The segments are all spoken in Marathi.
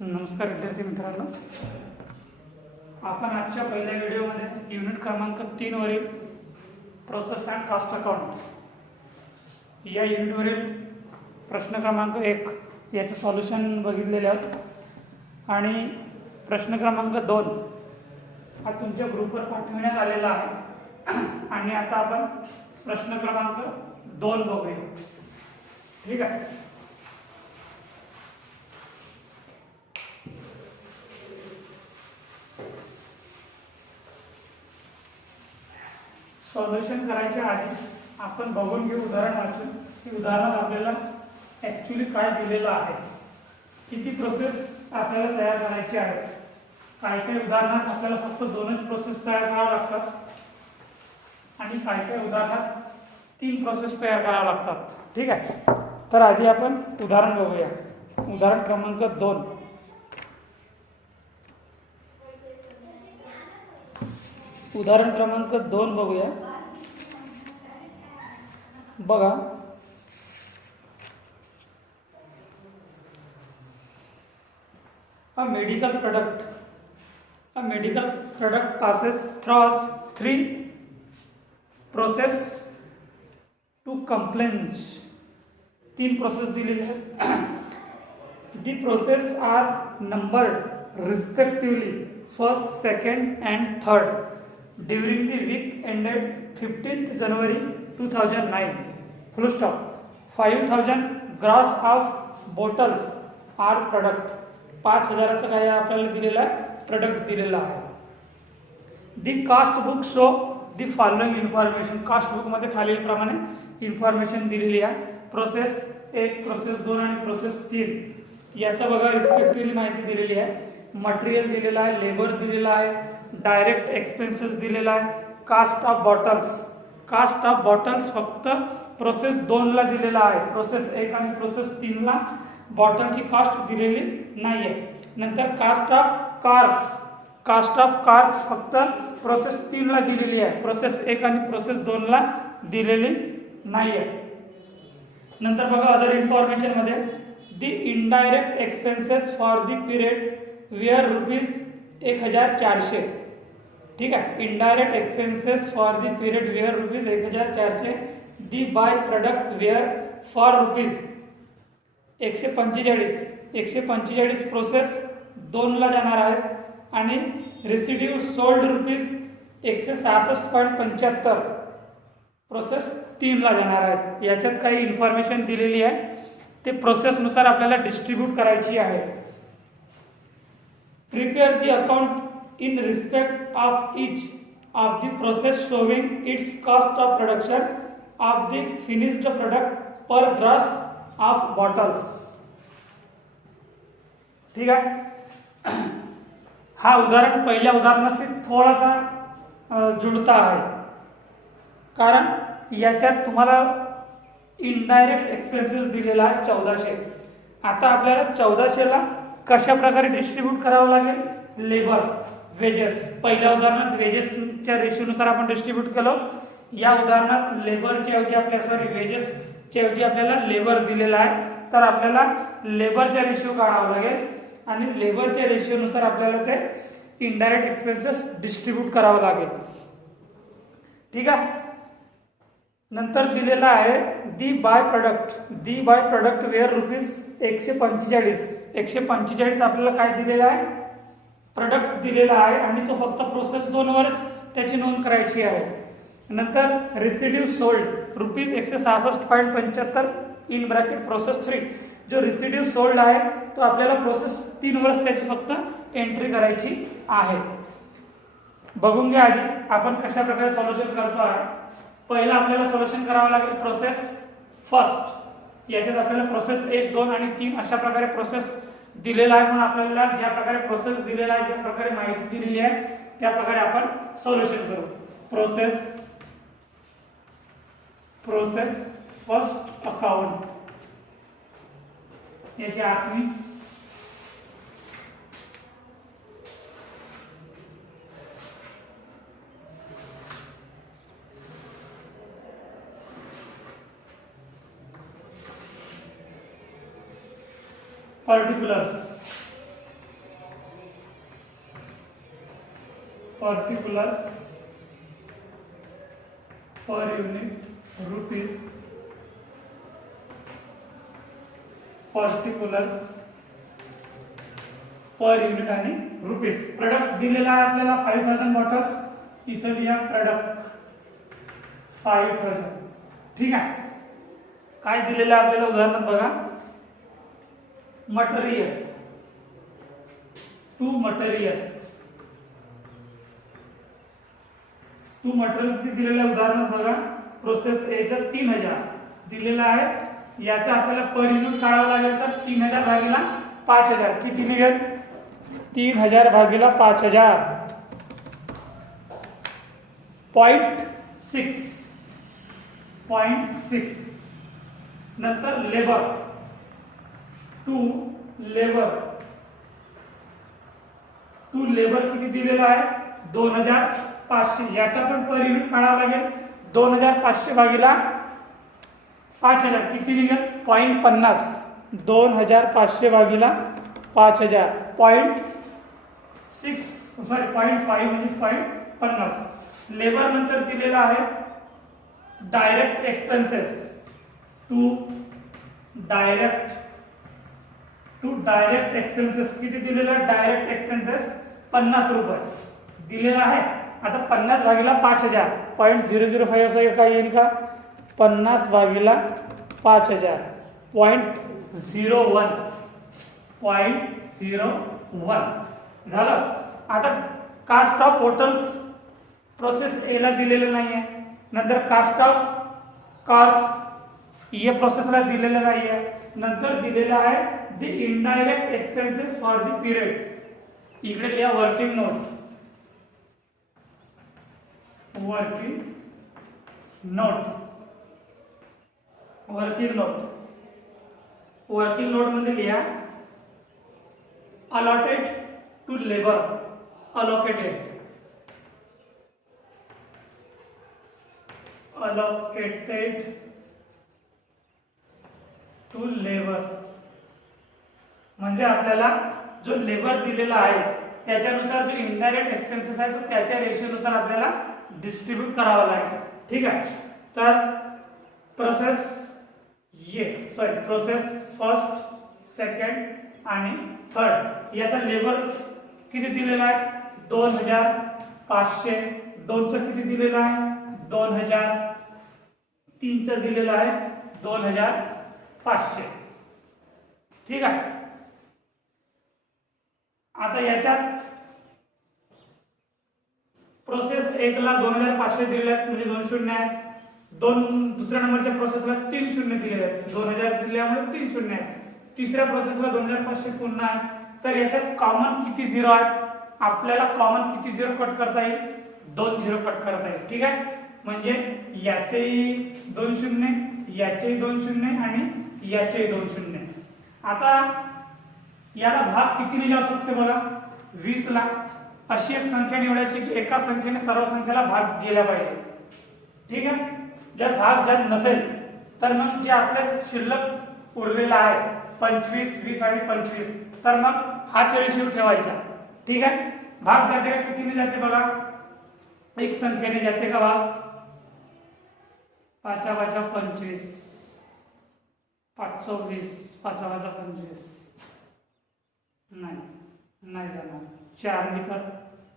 नमस्कार विद्यार्थी मित्रांनो, आपण आजच्या पहिल्या व्हिडिओमध्ये युनिट क्रमांक 3 वरील प्रोसेस अँड कॉस्ट अकाउंट या युनिटवरील प्रश्न क्रमांक 1 याचं सॉल्युशन बघितलेले आहोत आणि प्रश्न क्रमांक 2 हा तुमच्या ग्रुपवर पाठवण्यात आलेला आहे आणि आता आपण प्रश्न क्रमांक 2 बघूया. ठीक आहे. सॉल्युशन करायच्या आधी आपण बघून घेऊ उदाहरण वाचून की उदाहरणात आपल्याला ॲक्च्युली काय दिलेलं आहे, किती प्रोसेस आपल्याला तयार करायची आहे. काही काही उदाहरणात आपल्याला फक्त 2च प्रोसेस तयार कराव्या लागतात आणि काही काही उदाहरणात 3 प्रोसेस तयार कराव्या लागतात. ठीक आहे. तर आधी आपण उदाहरण बघूया. उदाहरण क्रमांक 2. उदाहरण क्रमांक 2 बघूया. बघा, a medical product passes through 3 process to complaints. 3 process दिलेले आहेत. The process are numbered respectively first, second and third during the week ended 15th January 2009. Full stop. 5000 gross of bottles are product. 5000चं काय आपल्याला दिलेलं आहे, प्रोडक्ट दिलेलं आहे. The cost book show the following information. Cost बुकमध्ये खालीलप्रमाणे इन्फॉर्मेशन दिलेली आहे. प्रोसेस 1, प्रोसेस 2 आणि प्रोसेस 3 याचा बघा रिस्पेक्टिव्हली माहिती दिलेली आहे. मटेरियल दिलेलं आहे, लेबर दिलेला आहे, डायरेक्ट एक्सपेन्सेस दिलेला आहे. कास्ट ऑफ बॉटल्स फक्त प्रोसेस 2 ला दिलेला आहे. प्रोसेस 1 आणि प्रोसेस 3 ला बॉटलची कॉस्ट दिलेली नाही आहे. नंतर कास्ट ऑफ कार्क्स फक्त प्रोसेस 3 ला दिलेली आहे. प्रोसेस 1 आणि प्रोसेस 2 ला दिलेली नाही आहे. नंतर बघा अदर इन्फॉर्मेशन मध्ये the indirect expenses for the period were ₹1400. ठीक आहे. Indirect expenses for the period were ₹1400. The by product were for ₹145 process 2 ला जाणार आहेत आणि रेसिड्यू सोल्ड ₹166.75 प्रोसेस 3 ला जाणार आहेत. याच्यात काही इन्फॉर्मेशन दिलेली आहे, ते प्रोसेसनुसार आपल्याला डिस्ट्रीब्यूट करायची आहे. Prepare the account in respect of each of the process showing it's cost of production of the finished product per gross of bottles. ठीक आहे. हा उदाहरण पहिल्या उदाहरणाशी थोडासा जुळता आहे, कारण याच्यात तुम्हाला इनडायरेक्ट एक्सपेन्सेस दिलेला आहे 1400. आता आपल्याला 1400 ला कशा प्रकारे डिस्ट्रीब्यूट करावं लागेल. Labour, wedges. पहिल्या उदाहरणात वेजेसच्या रेशोनुसार आपण डिस्ट्रीब्यूट केलं. या उदाहरणात लेबरच्या ऐवजी वेजेसच्या ऐवजी आपल्याला लेबर दिलेला आहे, तर आपल्याला लेबरचा रेशो काढावा लागेल आणि लेबरच्या रेशोनुसार आपल्याला ते इनडायरेक्ट एक्सपेन्सेस डिस्ट्रीब्यूट करावं लागेल. ठीक आहे. नंतर दिलेला आहे दी बाय प्रोडक्ट वेअर ₹145 आपल्याला काय दिलेला आहे, प्रोडक्ट दिलेला आहे आणि तो फक्त प्रोसेस 2 वरच त्याची नोंद करायची आहे. नंतर residue sold ₹166.75 in bracket process 3. जो रेसिड्यू सोल्ड आहे तो आपल्याला प्रोसेस 3 वरच त्याची फक्त एंट्री करायची आहे. बघून घ्या आधी आपण कशा प्रकारे सॉल्युशन करतो आहे. पहिला आपल्याला सॉल्युशन करावं लागेल प्रोसेस फर्स्ट. याच्यात आपल्याला प्रोसेस 1, 2 आणि 3 अशा प्रकारे प्रोसेस दिलेला आहे. म्हणून आपल्याला ज्या प्रकारे प्रोसेस दिलेला आहे, ज्या प्रकारे माहिती दिलेली आहे, त्या प्रकारे आपण सॉल्युशन करू. प्रोसेस फर्स्ट अकाउंट याची आखणी particulars. particulars per unit rupees, particulars पर युनिट आणि रुपीज. प्रोडक्ट दिलेला आहे आपल्याला 5000 बॉटल्स, इथं लिहा प्रोडक्ट 5000. ठीक आहे. काय दिलेलं आहे आपल्याला उदाहरणात बघा, मटेरियल टू मटेरियल किती दिलेलं आहे उदाहरणात बघा, प्रोसेस ए चं 3000 दिलेलं आहे, याचा आपल्याला पर युनिट काढावं लागेल, तर 3000 भागीला 5000 किती निघेल, 3000 भागीला 5000 0.6. नंतर लेबर टू लेबर किती दिलेला आहे 2500, याचा पण पर युनिट काढावा लागेल, 2500 भागीला 5000 किती निघेल 0.50. 2500 भागीला 5000 0.5 म्हणजे 0.50. लेबर नंतर दिलेला आहे direct expenses to direct expenses किती दिलेला आहे, डायरेक्ट एक्सपेन्सेस 50 रुपये दिलेला आहे. आता 50 भागीला 5000 0.005 असं काय येईल का, 50 भागीला 5000 0.01 झालं. आता cost of hotels process A ला दिलेलं नाही आहे, नंतर कास्ट ऑफ कार्स या प्रोसेसला दिलेलं नाही आहे, नंतर दिलेलं आहे the indirect expenses for the period. इकडे लिहा वर्किंग नोट मध्ये लिहा allotted to labor, allocated to labor म्हणजे आपल्याला जो लेबर दिलेला आहे त्याच्यानुसार जो इनडायरेक्ट एक्सपेन्सेस आहे तो त्याच्या रेशिओनुसार आपल्याला डिस्ट्रीब्यूट करावा लागेल. ठीक आहे. तर प्रोसेस फर्स्ट, सेकंड आणि थर्ड याचा लेबर किती दिलेला आहे 2500, 2 चा किती दिलेला आहे 2000, 3 चा दिलेला आहे 2500. ठीक आहे. आता याच्यात प्रोसेस 1 ला 2500 दिलेले आहेत म्हणजे 2 शून्य आहेत, दुसऱ्या नंबरच्या प्रोसेसला 3 शून्य दिलेले आहेत, 2000 दिल्यामुळे 3 शून्य आहेत, तिसऱ्या प्रोसेसला 2500 पुन्हा आहे. तर याच्यात कॉमन किती झिरो आहेत, आपल्याला कॉमन किती झिरो कट करता येईल 2 झिरो कट करता येईल. ठीक आहे. म्हणजे याचेही 2 शून्य, याचेही 2 शून्य आणि याचेही 2 शून्य. आता याला भाग कितीने जाऊ शकते बघा 20 ला. अशी एक संख्या निवडायची की एका संख्येने सर्व संख्येला भाग गेला पाहिजे. ठीक आहे. जर भाग जात नसेल तर मग जे आपल्या शिल्लक उरलेला आहे 25, 20 आणि 25 तर मग हाच रेशिओ ठेवायचा. ठीक आहे. भाग जाते का कितीने जाते बघा, एक संख्येने जाते का भाग 5 5 25, 5 20, 5 25 नाही जाणार. 4 ने तर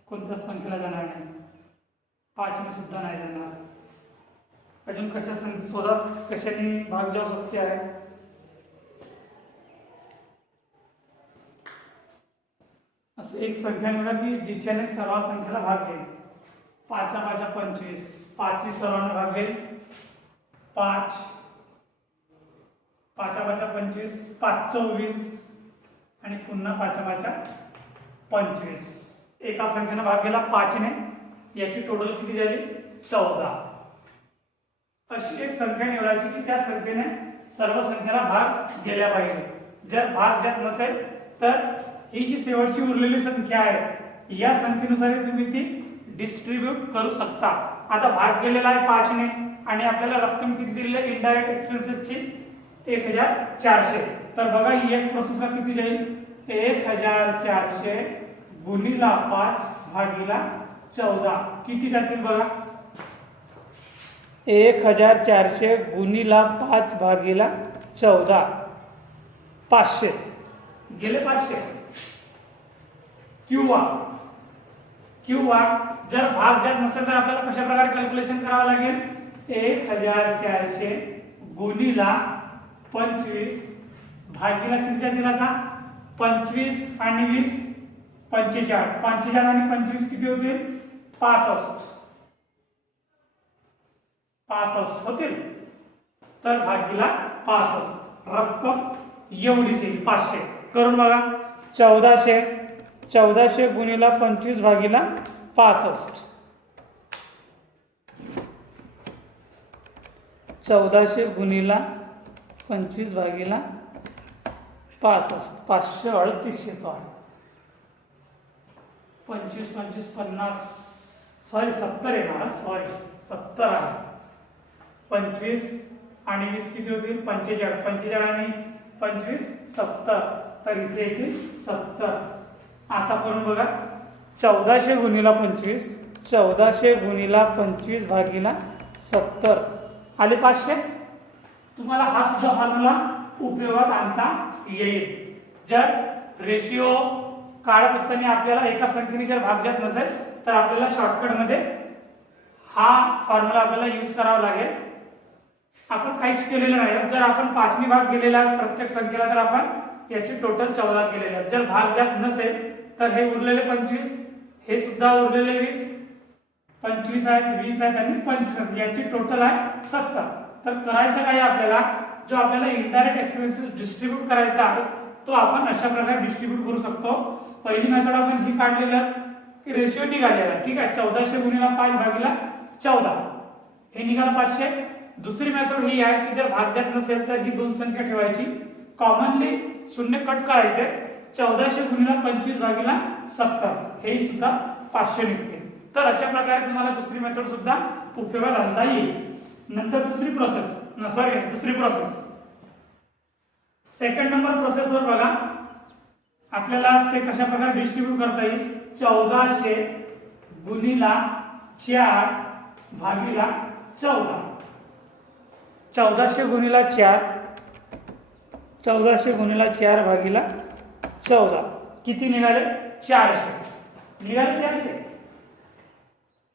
कोणत्याच संख्येला जाणार नाही, 5 ने सुद्धा नाही जाणार. अजून कशा शोधा कशाने भाग जाऊ शकते आहे. असं एक संख्या निवडा की जिच्याने सर्व संख्येला भाग घेईल. 5 5 25, 5 ने सर्वांना भाग घेईल 5, 5 5 25, 5 24 आणि पुन्हा 5 5 25. एका संख्येने भाग गेला 5 ने, याची टोटल किती झाली 14. अशी एक संख्या निवडायची की त्या संख्येने सर्व संख्येला भाग गेल्या पाहिजे. जर भाग जात नसेल तर ही जी शेवटची उरलेली संख्या आहे या संख्येनुसार तुम्ही ती डिस्ट्रीब्यूट करू शकता. आता भाग गेलेला आहे 5 ने आणि आपल्याला रक्कम किती दिलेली आहे इनडायरेक्ट एक्सपेन्सेसची 1400. तर बघा ही एक प्रोसेसला किती जाईल 1400 गुणिला 5 भागिला 14 किती जातील बघा 1400 गुणिला 5 भागीला 14 500 गेले 500 किंवा जर भाग जात नसेल तर आपल्याला कशा प्रकारे कॅल्क्युलेशन करावं लागेल 1400 गुणिला 25 भागीला किती जातील आता 25 आणि 20 45 45 आणि 25 किती होतील 65 होतील तर भागीला 65 रक्कम एवढीच येईल 500 करून बघा 1400 गुणिला 25 भागीला 65 1400 गुणिला 25 भागीला 65 538 येतो 25 25 50 सॉरी 70 येणार 70 आहे 25 आणि 20 किती होतील 45 आणि 25 70 तर इथे येतील 70 आता करून बघा 1400 गुणिला 25 भागीला 70 आले 500 तुम्हाला हा सुद्धा फॉर्म्युला उपयोगात आणता येईल जर रेशिओ काढत असताना आपल्याला एका संख्येने जर भाग जात नसेल तर आपल्याला शॉर्टकट मध्ये हा फॉर्म्युला आपल्याला यूज करावा लागेल आपण काहीच केलेलं नाही जर आपण 5 ने भाग केलेला प्रत्येक संख्येला तर आपण याची टोटल 14 केलेले आहे जर भाग जात नसेल तर हे उरलेले 25 हे सुद्धा उरलेले 20 25 आहेत 20 आहेत आणि 25 आहेत याची टोटल आहे 70 तर करायचं काय आपल्याला जो आपल्याला इनडायरेक्ट एक्सपेन्सेस डिस्ट्रीब्यूट करायचा आहे तो आपण अशा प्रकारे डिस्ट्रीब्यूट करू शकतो पहिली मेथड आपण ही काढलेली की रेशिओ निघालेला ठीक आहे 1400 गुणिला 5 भागीला 14 हे निघालं 500 दुसरी मेथड ही आहे की जर भाग जात नसेल तर ही दोन संख्या ठेवायची कॉमनली शून्य कट करायचे 1400 गुणिला 25 भागीला 70 हे सुद्धा 500 निघते तर अशा प्रकारे तुम्हाला दुसरी मेथड सुद्धा उपयोगात आणता येईल नंतर दुसरी प्रोसेस सेकंड नंबर प्रोसेस वर बघा आपल्याला ते कशा प्रकारे डिस्ट्रीब्यूट करता येईल 1400 गुणिला 4 भागीला 14 1400 गुणिला 4 भागीला 14 किती निघाले 400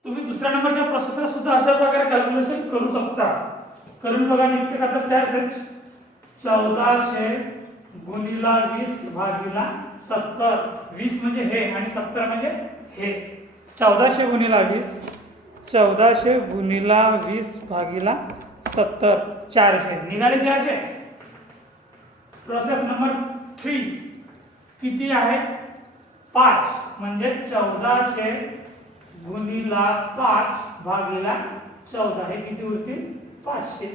तुम्ही दुसऱ्या नंबरच्या प्रोसेसला सुद्धा अशा प्रकारे कॅल्क्युलेशन करू शकता करून बघा निघते का तर 1400 गुणिला 20 भागीला 70 20 म्हणजे हे आणि 70 म्हणजे हे 1400 गुणिला 20 भागीला 70 400 निघाले 400 प्रोसेस नंबर 3 किती आहे 5 म्हणजे 1400 गुणिला 5 भागीला 14 हे किती उरतील 500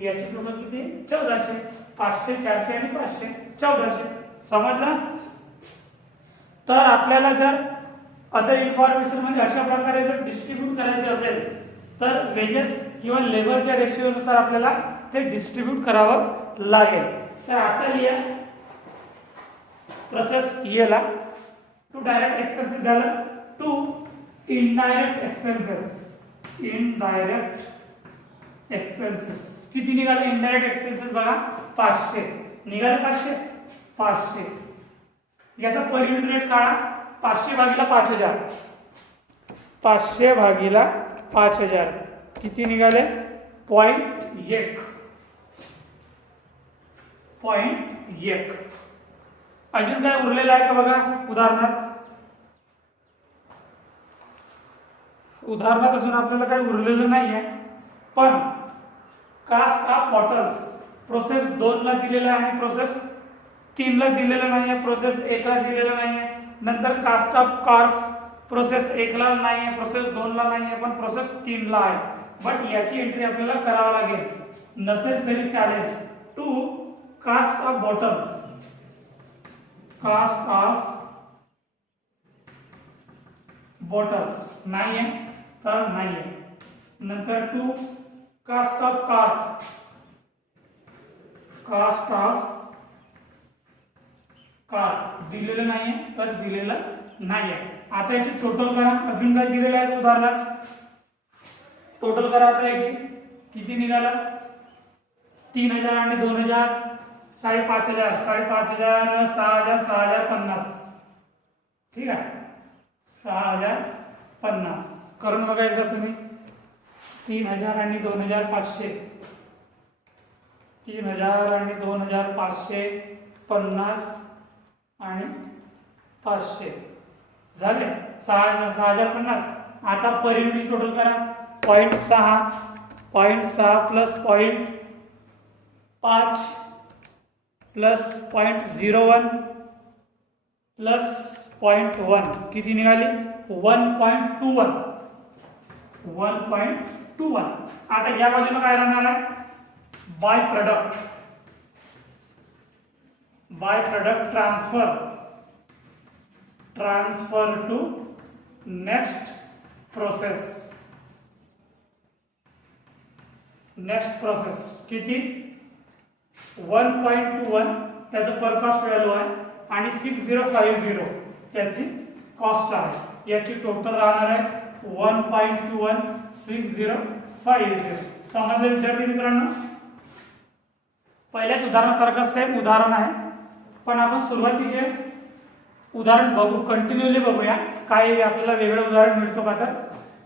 याची टोटल किती 1400 500 400 आणि 500 1400 समजलं तर आपल्याला जर अदर इन्फॉर्मेशन मध्ये अशा प्रकारे जर डिस्ट्रीब्यूट करायचे असेल तर वेजेस किंवा लेबरच्या रेशिओनुसार आपल्याला ते डिस्ट्रीब्यूट करावं लागेल तर आता लिहा प्रोसेस ला टू डायरेक्ट एक्सपेन्सेस झालं टू इनडायरेक्ट एक्सपेन्सेस किती निघाले इनडायरेक्ट एक्सपेन्सेस बघा 500 निघाले 500 याचा पर युनिट रेट काढा 500 भागीला 5000 किती निघाले 0.1 अजून काय उरलेलं आहे का बघा उदाहरणार्थ अजून आपल्याला काही उरलेलं नाहीये पण कास्ट ऑफ बॉटल्स प्रोसेस 2 ला दिलेला आहे आणि प्रोसेस 3 ला दिलेला नाहीये प्रोसेस 1 ला दिलेला नाहीये नंतर कास्ट ऑफ कॉर्क्स प्रोसेस 1 ला नाहीये प्रोसेस 2 ला नाहीये पण प्रोसेस 3 ला आहे बट याची एंट्री आपल्याला करावी लागेल नसेल तरी चालेल टू कास्ट ऑफ बॉटल्स नाहीये तर नाहीये नंतर टू कास्ट ऑफ कार्क दिलेलं नाहीये तर दिलेलं नाहीये आता याची टोटल करा, अजून काय दिलेलं आहे उदाहरणात, टोटल करा आता याची, किती निघाला, 3000 आणि 2000 5,500, 5,500 6,000 6,050, ठीक आहे, 6,050 करून बघायचं तुम्ही, 3000 आणि 2,500, 3000 आणि 2,500 50 आणि 500 झाले 6,050. आता पर युनिट टोटल करा, 0.6 प्लस 0.5 प्लस 0.01 प्लस 0.1 किती निघाली, 1.21. 1.21. आता या बाजूला काय राहणार आहे, by product transfer to next process किती, 1.21 त्याचं पर कॉस्ट व्हॅल्यू आहे आणि 6050 त्याची कॉस्ट आहे, याची टोटल राहणार आहे 1.21 6050. समजले विद्यार्थी मित्रांनो, पहिल्याच उदाहरणासारखं सेम उदाहरण आहे, पण आपण सुरुवातीचे उदाहरण बघू, कंटिन्यूली बघूया काय आपल्याला वेगळं उदाहरण मिळतो का. तर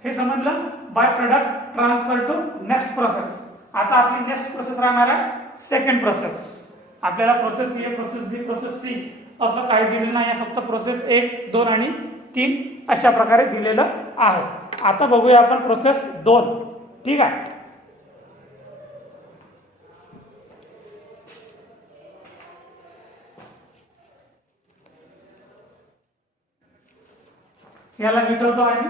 हे समजलं, by product transfer to next process. आता आपली नेक्स्ट प्रोसेस राहणार आहे सेकंड प्रोसेस. आपल्याला process A, process B, process C असं काही दिलेलं नाही आहे, फक्त प्रोसेस 1, 2 आणि 3 अशा प्रकारे दिलेलं आहे. आता बघूया आपण प्रोसेस 2, ठीक आहे. याला मिटवतो आहे,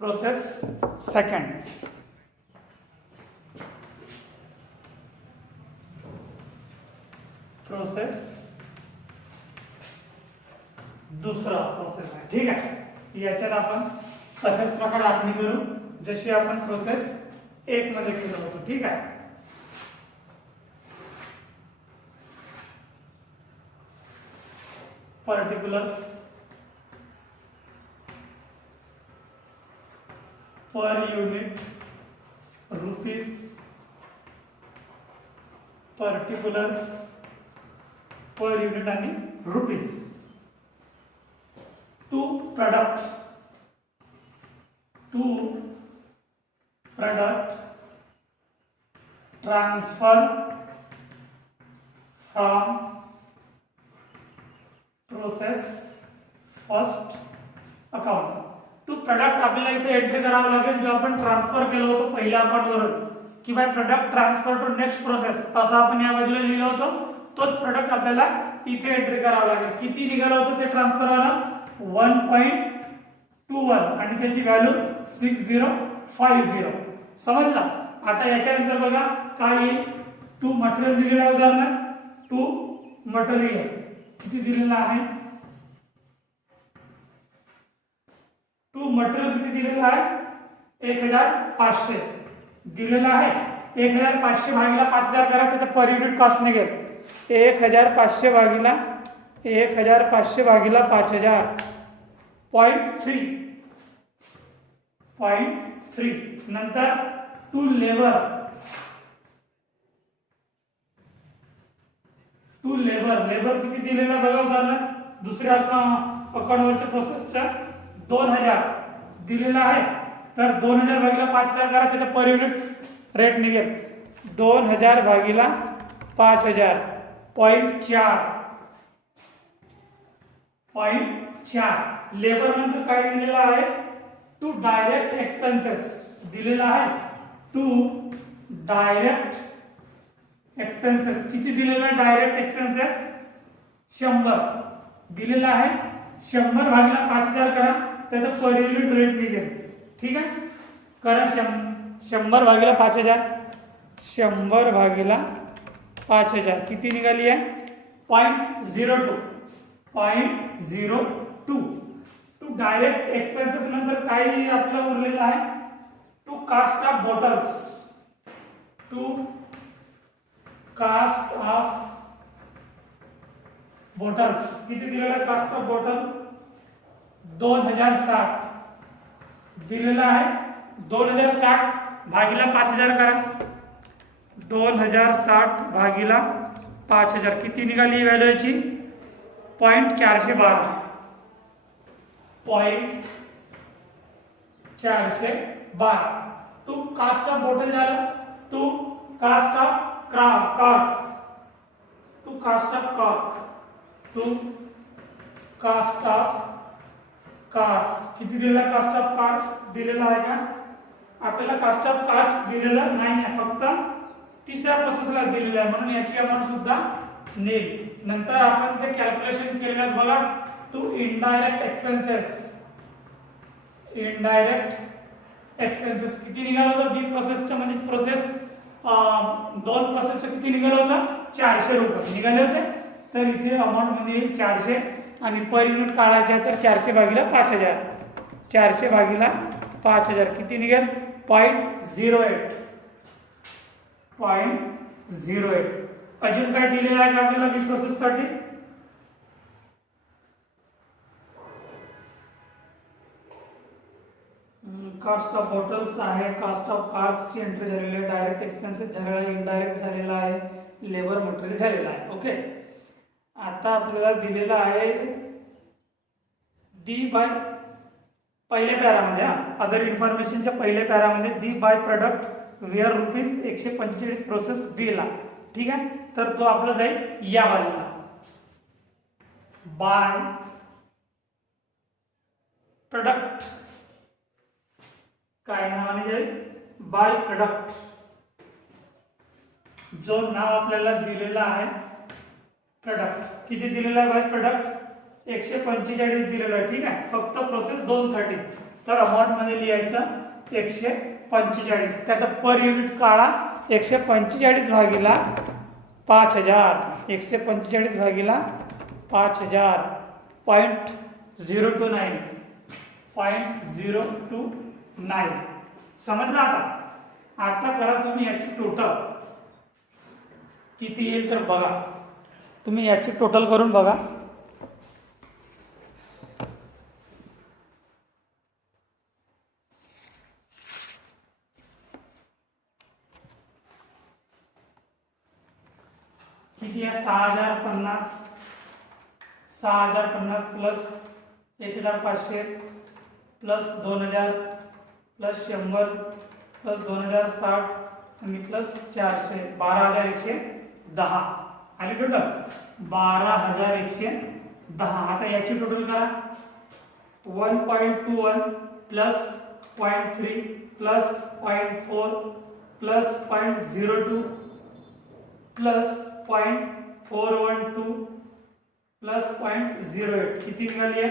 प्रोसेस सेकंड. प्रोसेस दुसरा प्रोसेस आहे, ठीक आहे. याच्यात आपण तशाच प्रकारे आखणी करू जशी आपण प्रोसेस 1 मध्ये केलं होतं, ठीक आहे. Particulars per unit rupees, particulars per unit आणि rupees. To product transfer from process first account. To product आपल्याला इथे एंट्री करावं लागेल, जो आपण ट्रान्सफर केलं होतं पहिल्या अकाउंटवरून, की by product transfer to next process असं आपण या बाजूला लिहिलं होतं, तोच प्रोडक्ट आपल्याला इथे एंट्री करावं लागेल. किती निघालं होतं ते ट्रान्सफर वाला, 1.21 आणि त्याची व्हॅल्यू 6050. समजला. आता याच्यानंतर बघा काय येईल, टू मटेरियल दिलेलं आहे, उदाहरणार्थ टू मटेरियल किती दिलेलं आहे, टू मटेरियल किती दिलेलं आहे, 1500 दिलेलं आहे. 1500 भागीला 5000 करा, त्याचा पर युनिट कॉस्ट निघेल 1500 भागीला 5000 0.3. नंतर टू लेबर किती दिलेला बघा, उदाहरण दुसऱ्या अकाउंटवरच्या प्रोसेसच्या 2000 दिलेला आहे, तर 2000 भागीला 5000 करा, त्याचा पर युनिट रेट निघेल 2000 भागीला 5000 0.4. लेबर नंतर काय दिलेला आहे, टू डायरेक्ट एक्सपेन्सेस दिलेला आहे, टू डायरेक्ट एक्सपेन्सेस किती दिलेला आहे, डायरेक्ट एक्सपेन्सेस 100 दिलेला आहे, 100 भागीला 5000 करा, त्याचा पर युनिट रेट निघेल, ठीक आहे. करा 100 भागीला 5000, 100 भागीला 5000 किती निघाली आहे, 0.02. टू डायरेक्ट एक्सपेन्सेस नंतर काही आपलं उरलेलं आहे, to cost of bottles, to cost of bottles किती दिलेलं आहे? कास्ट ऑफ बॉटल 2060 दिलेला आहे. 2060 भागीला 5000 करा. 2060 भागीला 5000 किती निघाली व्हॅल्यू याची? 0.412. 0.412. टू कास्ट ऑफ बॉटल झालं. To cost of corks, to cost of cork, to cost of cards किती दिलेला? कास्ट ऑफ कार्ड्स दिलेला आहे का? आपल्याला कास्ट ऑफ कार्ड्स दिलेला नाही आहे, फक्त तिसऱ्या प्रोसेसला दिलेला आहे, म्हणून याची अमाउंट सुद्धा नेल. नंतर आपण ते कॅल्क्युलेशन केलेलं बघा. To indirect expenses, indirect expenses किती निघाला होता? बी प्रोसेसचं म्हणजे प्रोसेस 2 प्रोसेसचं किती निघालं होतं? 400 रुपये निघाले होते. तर इथे अमाउंट मध्ये येईल 400 आणि पर युनिट काढायच्या तर 400 भागीला 5000. 400 भागीला 5000 किती निघेल? 0.08. 0.08. अजून काय दिलेलं आहे का आपल्याला बी प्रोसेस साठी? कास्ट ऑफ बॉटल्स आहे, कास्ट ऑफ कार्ड्सची एंट्री झालेली आहे, डायरेक्ट एक्सपेन्सेस झालेला आहे, इनडायरेक्ट झालेला आहे, लेबर मटेरियल झालेला आहे. ओके, आता आपल्याला दिलेला आहे डी बाय पहिल्या पॅरामध्ये, अदर इन्फॉर्मेशनच्या पहिल्या पॅरामध्ये the by product were rupees 145 process B ला. ठीक आहे, तर तो आपला जाईल या बाजूला. बाय प्रोडक्ट काय नावाने जाईल? By product. जो नाव आपल्याला दिलेला आहे प्रोडक्ट किती दिलेला आहे? बाय प्रोडक्ट 145 दिलेला आहे. ठीक आहे, फक्त प्रोसेस 2 साठी. तर अमाउंट मध्ये लिहायचं 145. त्याचा पर युनिट काढा. 145 भागीला 5000. 145 भागीला 5000 0.029. 0.029 समजलं? आता करा तुम्ही याची टोटल किती येईल तर बघा. तुम्ही याची टोटल करून बघा. किती आहे? 6050. 6050 प्लस 1500 प्लस 2000 प्लस 100 प्लस 2060 आणि प्लस 400 12110 आणि टोटल 12110. आता याची टोटल करा. 1.21 plus 0.3 plus 0.4 plus 0.02 plus 0.412 plus 0.08 किती निघाली आहे?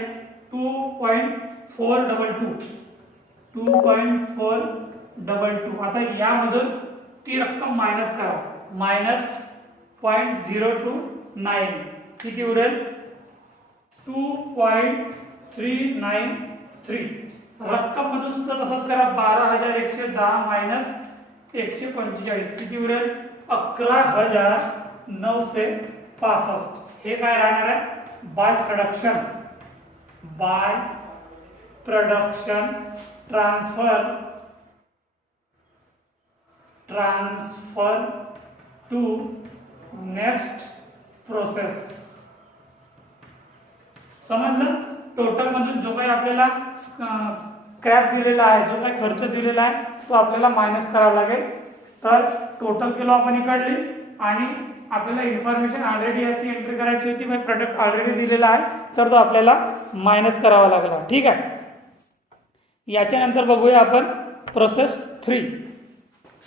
2.422. 2.422. आता यामधून ती रक्कम मायनस करा. मायनस 0.029 किती उरेल? 2.393. रक्कम मधून सुद्धा तसंच करा. 12110 मायनस 145 किती उरेल? 11965. हे काय राहणार आहे? By production. By production transfer to next process. समजलं? टोटल मधून जो काही आपल्याला स्क्रॅप दिलेला आहे, जो काही खर्च दिलेला आहे, तो आपल्याला मायनस करावा लागेल. तर टोटल केलो आपण इकडली आणि आपल्याला इन्फॉर्मेशन ऑलरेडी याची एंट्री करायची होती. मग प्रोडक्ट ऑलरेडी दिलेला आहे, तर तो आपल्याला मायनस करावा लागला. ठीक आहे, याच्यानंतर बघूया आपण प्रोसेस 3.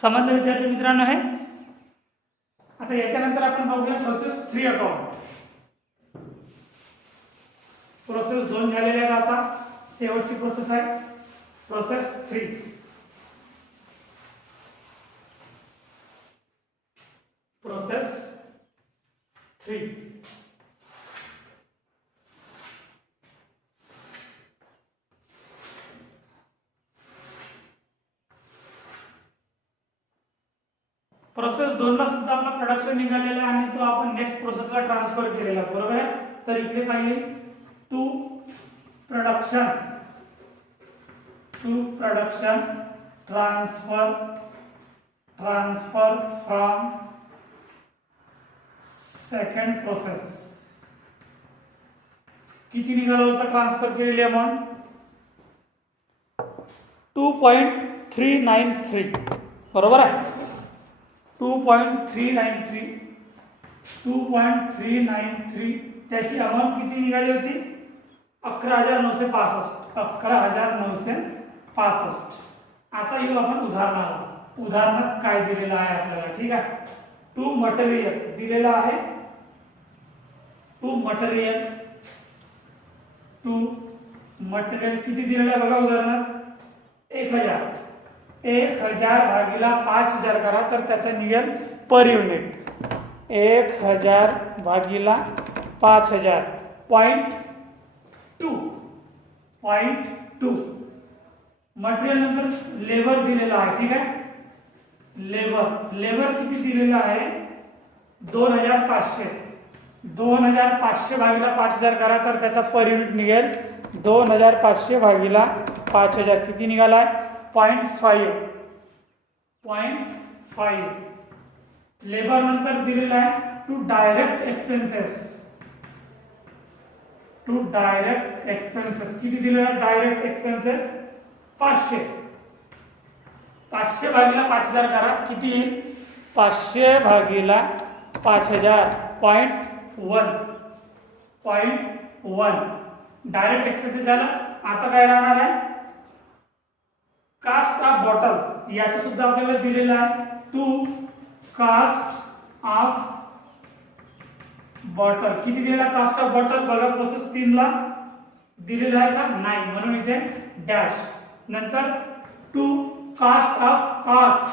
समजलं विद्यार्थी मित्रांनो? हे आता याच्यानंतर आपण बघूया प्रोसेस 3 अकाउंट. प्रोसेस 2 झालेले आहे. आता शेवटची प्रोसेस आहे प्रोसेस 3. प्रोसेस 3 प्रोसेस 2 ला सुद्धा आपला प्रोडक्शन निघालेला आहे आणि तो आपण नेक्स्ट प्रोसेसला ट्रान्सफर केलेला, बरोबर आहे. तर इकडे काय येईल, to production transfer from second process. किती निघाला होता ट्रान्सफर केलेली अमाऊंट, 2.393, बरोबर आहे. 2.393 त्याची अमाऊंट किती निघाली होती, 11,965. आता येऊ आपण उदाहरणाला. उदाहरणात काय दिलेलं आहे आपल्याला, ठीक आहे. टू मटेरियल दिलेला आहे, टू मटेरियल किती दिलेलं आहे बघा उदाहरणात, 1000 भागीला 5000 करा तर त्याचा निघेल पर युनिट 1000 भागीला 5000 0.2. मटेरियल नंतर लेबर दिलेला आहे, ठीक आहे. लेबर किती दिलेला आहे, 2500 भागीला 5000 करा तर त्याचा पर युनिट निघेल 2500 भागीला 5000 किती निघाला आहे, 0.5. लेबर नंतर दिलेला आहे टू डायरेक्ट एक्सपेन्सेस किती दिलेला आहे, डायरेक्ट एक्सपेन्सेस 500 भागीला 5000 करा किती येईल, 500 भागीला 5000 0.1. डायरेक्ट एक्सपेन्सेस झाला. आता काय राहणार आहे, कास्ट ऑफ बॉटल याचं सुद्धा आपल्याला दिलेलं आहे, टू कास्ट ऑफ बॉटल किती दिलेला, कास्ट ऑफ बॉटल बघा प्रोसेस 3 ला दिलेला आहे का, नाही, म्हणून इथे डॅश. नंतर टू कास्ट ऑफ कार्ट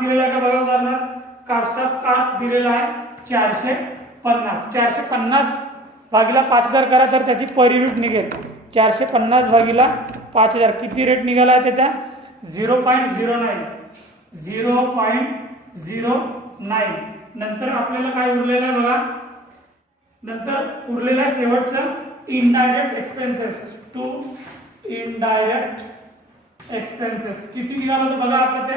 दिलेला आहे का बघा उदाहरणार्थ, कास्ट ऑफ कार्ट दिलेला आहे 450 भागीला 5000 करा तर त्याची पर युनिट निघेल 450 भागीला 5000 किती रेट निघाला आहे त्याचा, 0.09. नंतर आपल्याला काय उरलेलं आहे बघा, नंतर उरलेला आहे शेवटचं indirect expenses. To indirect expenses किती निघाला होतं बघा, आपल्या ते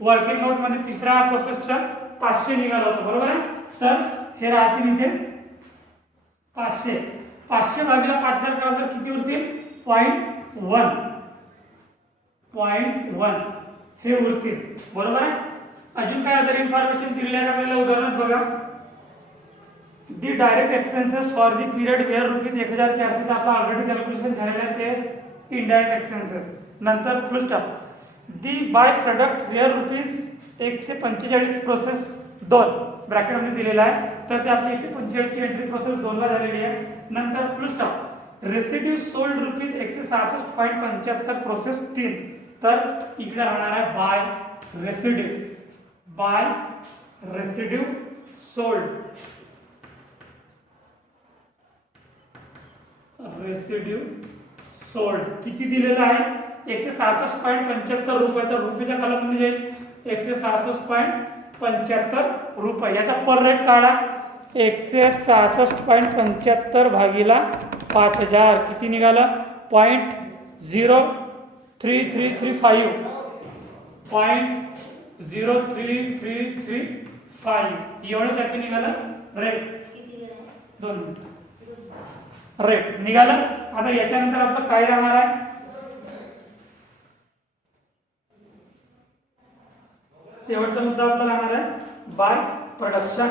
वर्किंग नोट मध्ये तिसऱ्या प्रोसेसचा 500 निघाला होता, बरोबर आहे. तर हे राहतील इथे 500 भागीला 5000 करा तर किती उरतील, 0.1 हे उरतील, बरोबर आहे. अजून काय अदर इन्फॉर्मेशन दिलेली आहे आपल्याला उदाहरणात बघा, the direct expenses for the period were ₹1400 आपला ऑलरेडी कॅल्क्युलेशन झालेलं आहे ते इनडायरेक्ट एक्सपेन्सेस. नंतर full stop. The by product were ₹145 process 2 bracket मध्ये दिलेला आहे, तर ते आपली 145 ची एंट्री प्रोसेस 2 ला झालेली आहे. नंतर full stop. Residue sold ₹166.75 process 3, तर इकडे राहणार आहे बाय रेसिड्यू सोल्ड किती दिलेला आहे, 166.75 रुपये. तर रुपयाच्या कॉलममध्ये जाईल 166.75 रुपये. याचा पर रेट काढा, 166.75 भागीला 5000 किती निघाला, 0.0335 एवढं त्याचं निघालं रेट. 2 मिनिट रेट निघालं. आता याच्यानंतर आपलं काय राहणार आहे, शेवटचा मुद्दा आपला राहणार आहे बाय प्रोडक्शन.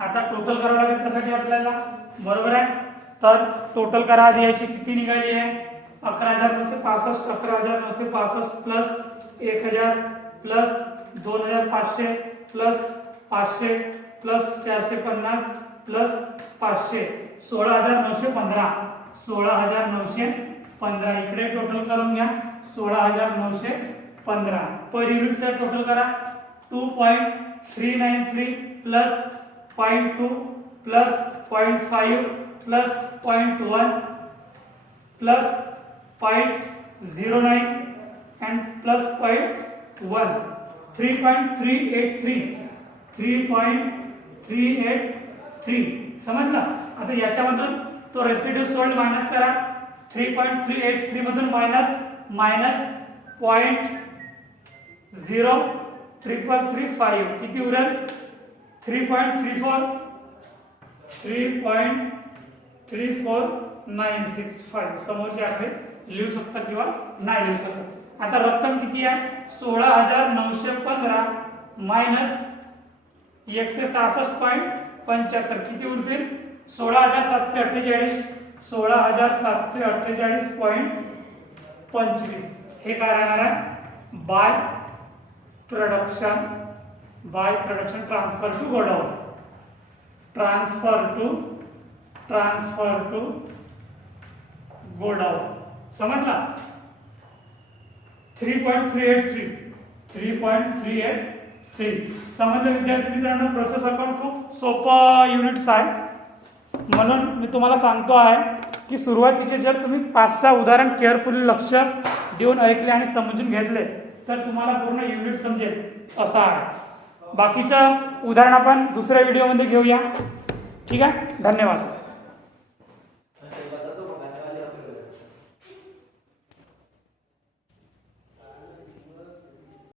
आता टोटल करावं लागेल त्यासाठी आपल्याला, बरोबर आहे. तर टोटल करा आधी याची किती निघाली आहे, 11,965 plus 1000 plus 2500 plus 500 plus 450 plus 500 16,915 इकडे टोटल करून घ्या, 16,915. पर युनिटचा टोटल करा, 2.393 plus 0.2 plus 0.5 plus 0.1 plus 0.09 and plus 0.1 3.383 समजलं. आता याच्यामधून तो रेसिड्यू सोल्ड मायनस करा. 3.383 मधून मायनस 0.0335 किती उरेल 3.34965 समोरचे आकडे लिहू शकता किंवा नाही लिहू शकत. आता रक्कम किती आहे 16,915 मायनस 166.75 किती उरतील 16,748.25 हे काय राहणार आहे by production transfer to godown transfer to godown समजला. 3.383 समजलं विद्यार्थी मित्रांनो. प्रोसेस अकाउंट खूप सोपा युनिट्स आहे म्हणून मी तुम्हाला सांगतो आहे की सुरुवातीचे जर तुम्ही 5-6 उदाहरण केअरफुली लक्ष देऊन ऐकले आणि समजून घेतले तर तुम्हाला पूर्ण युनिट समजेल असं आहे. बाकीचं उदाहरण आपण दुसऱ्या व्हिडिओमध्ये घेऊया. ठीक आहे. धन्यवाद.